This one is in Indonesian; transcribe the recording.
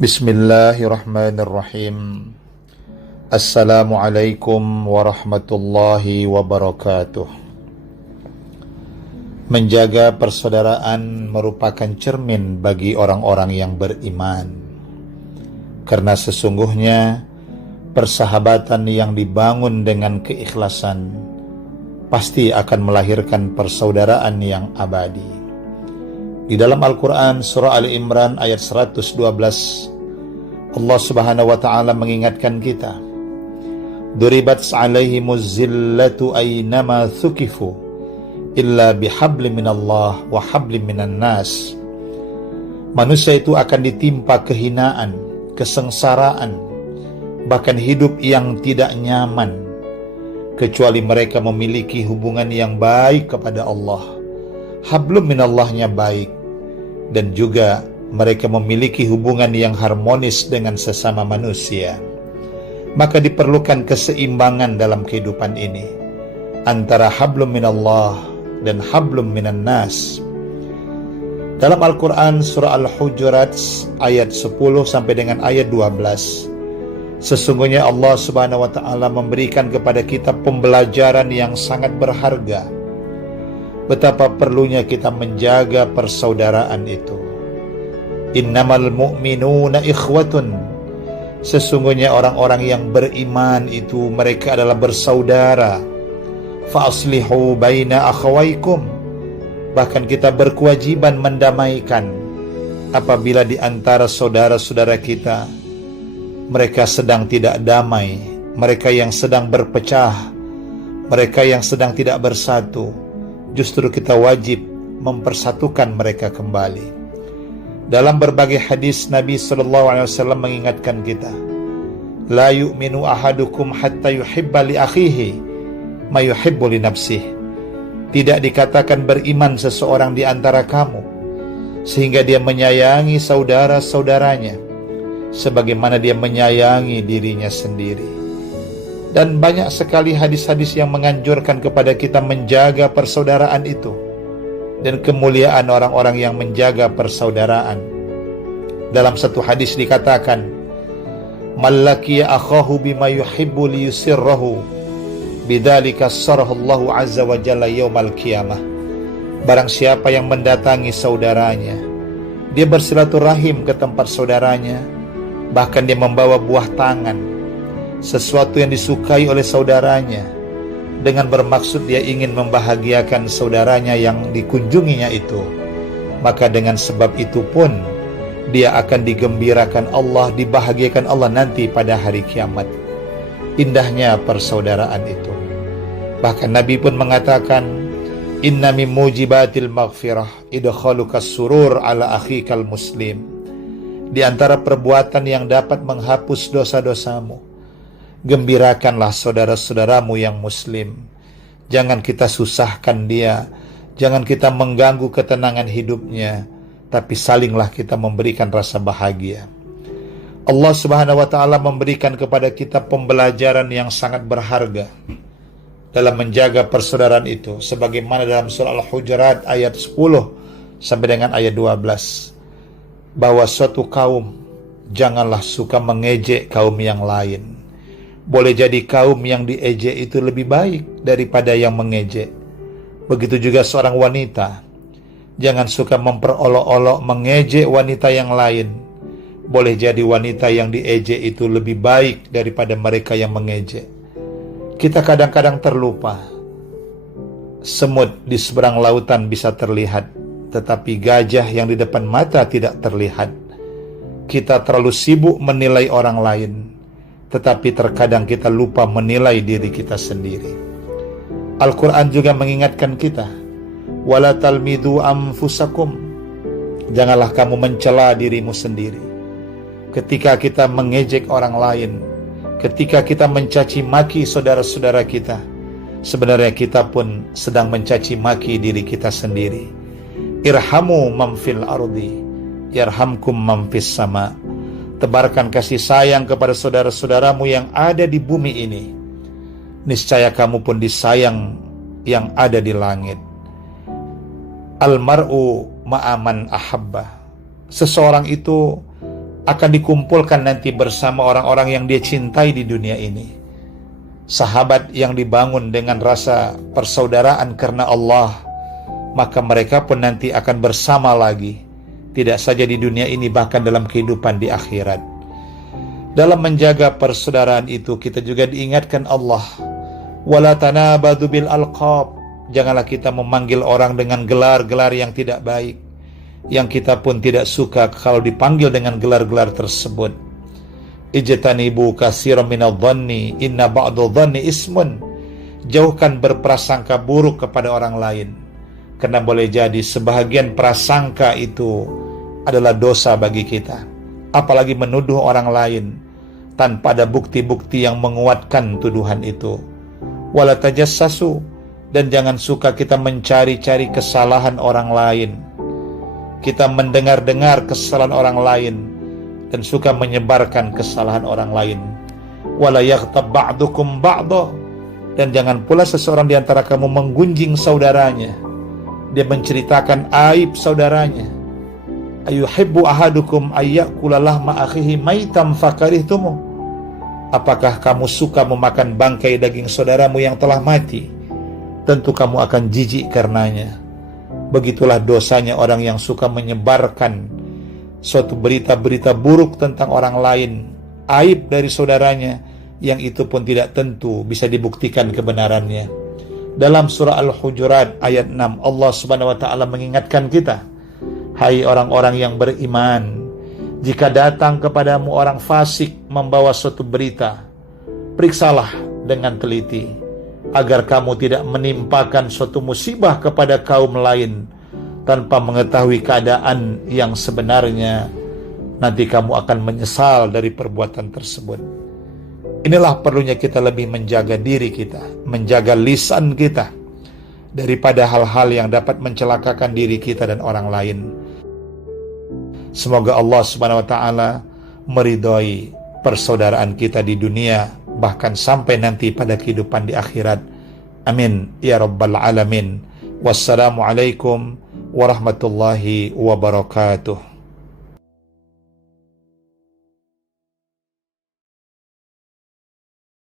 Bismillahirrahmanirrahim. Assalamualaikum warahmatullahi wabarakatuh. Menjaga persaudaraan merupakan cermin bagi orang-orang yang beriman. Karena sesungguhnya persahabatan yang dibangun dengan keikhlasan pasti akan melahirkan persaudaraan yang abadi. Di dalam Al-Quran surah Ali Imran ayat 112, Allah subhanahu wa ta'ala mengingatkan kita, Duribat alaihimuz zillatu aynama thukifu illa bihablim minallah wa hablim minan nas. Manusia itu akan ditimpa kehinaan, kesengsaraan, bahkan hidup yang tidak nyaman, kecuali mereka memiliki hubungan yang baik kepada Allah. Hablum minallahnya baik, dan juga mereka memiliki hubungan yang harmonis dengan sesama manusia. Maka diperlukan keseimbangan dalam kehidupan ini antara hablum minallah dan hablum minan nas. Dalam Al-Quran surah Al-Hujurat ayat 10 sampai dengan ayat 12, sesungguhnya Allah subhanahu wa ta'ala memberikan kepada kita pembelajaran yang sangat berharga, betapa perlunya kita menjaga persaudaraan itu. Innamal mu'minuna ikhwatun. Sesungguhnya orang-orang yang beriman itu mereka adalah bersaudara. Fa'aslihu baina akhawaikum. Bahkan kita berkewajiban mendamaikan apabila di antara saudara-saudara kita mereka sedang tidak damai, mereka yang sedang berpecah, mereka yang sedang tidak bersatu. Justru kita wajib mempersatukan mereka kembali. Dalam berbagai hadis Nabi SAW mengingatkan kita, La yu'minu ahadukum hatta yuhibba li akhihi ma yuhibbu li nafsih. Tidak dikatakan beriman seseorang di antara kamu sehingga dia menyayangi saudara-saudaranya sebagaimana dia menyayangi dirinya sendiri. Dan banyak sekali hadis-hadis yang menganjurkan kepada kita menjaga persaudaraan itu dan kemuliaan orang-orang yang menjaga persaudaraan. Dalam satu hadis dikatakan, Mallakiya akhahu bima yuhibbu liyusirrahu bidzalika sarahullahu azza wa jalla yaumal qiyamah. Barang siapa yang mendatangi saudaranya, dia bersilaturahim ke tempat saudaranya, bahkan dia membawa buah tangan, sesuatu yang disukai oleh saudaranya, dengan bermaksud dia ingin membahagiakan saudaranya yang dikunjunginya itu, maka dengan sebab itu pun dia akan digembirakan Allah, dibahagiakan Allah nanti pada hari kiamat. Indahnya persaudaraan itu. Bahkan Nabi pun mengatakan, Inna min mujibatil maghfirah idkhalukas surur ala akhikal muslim. Di antara perbuatan yang dapat menghapus dosa-dosamu, gembirakanlah saudara-saudaramu yang muslim. Jangan kita susahkan dia, jangan kita mengganggu ketenangan hidupnya, tapi salinglah kita memberikan rasa bahagia. Allah subhanahu wa ta'ala memberikan kepada kita pembelajaran yang sangat berharga dalam menjaga persaudaraan itu, sebagaimana dalam surah Al-Hujurat ayat 10 sampai dengan ayat 12, bahwa suatu kaum janganlah suka mengejek kaum yang lain. Boleh jadi kaum yang diejek itu lebih baik daripada yang mengejek. Begitu juga seorang wanita, jangan suka memperolok-olok mengejek wanita yang lain. Boleh jadi wanita yang diejek itu lebih baik daripada mereka yang mengejek. Kita kadang-kadang terlupa, semut di seberang lautan bisa terlihat, tetapi gajah yang di depan mata tidak terlihat. Kita terlalu sibuk menilai orang lain, tetapi terkadang kita lupa menilai diri kita sendiri. Al-Quran juga mengingatkan kita, Wala talmidu anfusakum. Janganlah kamu mencela dirimu sendiri. Ketika kita mengejek orang lain, ketika kita mencaci maki saudara-saudara kita, sebenarnya kita pun sedang mencaci maki diri kita sendiri. Irhamu man fil ardi yarhamkum man fis sama. Tebarkan kasih sayang kepada saudara-saudaramu yang ada di bumi ini, niscaya kamu pun disayang yang ada di langit. Almar'u ma'aman ahabba. Seseorang itu akan dikumpulkan nanti bersama orang-orang yang dia cintai di dunia ini. Sahabat yang dibangun dengan rasa persaudaraan karena Allah, maka mereka pun nanti akan bersama lagi, tidak saja di dunia ini, bahkan dalam kehidupan di akhirat. Dalam menjaga persaudaraan itu, kita juga diingatkan Allah, wala tanabadu bil alqab, janganlah kita memanggil orang dengan gelar-gelar yang tidak baik, yang kita pun tidak suka kalau dipanggil dengan gelar-gelar tersebut. Ijtanibu katsiran minadh-dhanni inna ba'dadh-dhanni ismun, jauhkan berprasangka buruk kepada orang lain, karena boleh jadi sebahagian prasangka itu adalah dosa bagi kita. Apalagi menuduh orang lain tanpa ada bukti-bukti yang menguatkan tuduhan itu. Wala tajassasu, dan jangan suka kita mencari-cari kesalahan orang lain. Kita mendengar-dengar kesalahan orang lain dan suka menyebarkan kesalahan orang lain. Wala yaghtab ba'dukum ba'dha, dan jangan pula seseorang di antara kamu menggunjing saudaranya. Dia menceritakan aib saudaranya. Ayuhibbu ahadukum ayyakula lahma akhihi maitam fakarihtumu, apakah kamu suka memakan bangkai daging saudaramu yang telah mati? Tentu kamu akan jijik karenanya. Begitulah dosanya orang yang suka menyebarkan suatu berita-berita buruk tentang orang lain, aib dari saudaranya, yang itu pun tidak tentu bisa dibuktikan kebenarannya. Dalam surah Al-Hujurat ayat 6, Allah Subhanahu wa ta'ala mengingatkan kita, hai orang-orang yang beriman, jika datang kepadamu orang fasik membawa suatu berita, periksalah dengan teliti, agar kamu tidak menimpakan suatu musibah kepada kaum lain tanpa mengetahui keadaan yang sebenarnya. Nanti kamu akan menyesal dari perbuatan tersebut. Inilah perlunya kita lebih menjaga diri kita, menjaga lisan kita, daripada hal-hal yang dapat mencelakakan diri kita dan orang lain. Semoga Allah Subhanahu wa ta'ala meridhai persaudaraan kita di dunia, bahkan sampai nanti pada kehidupan di akhirat. Amin ya rabbal alamin. Wassalamualaikum warahmatullahi wabarakatuh.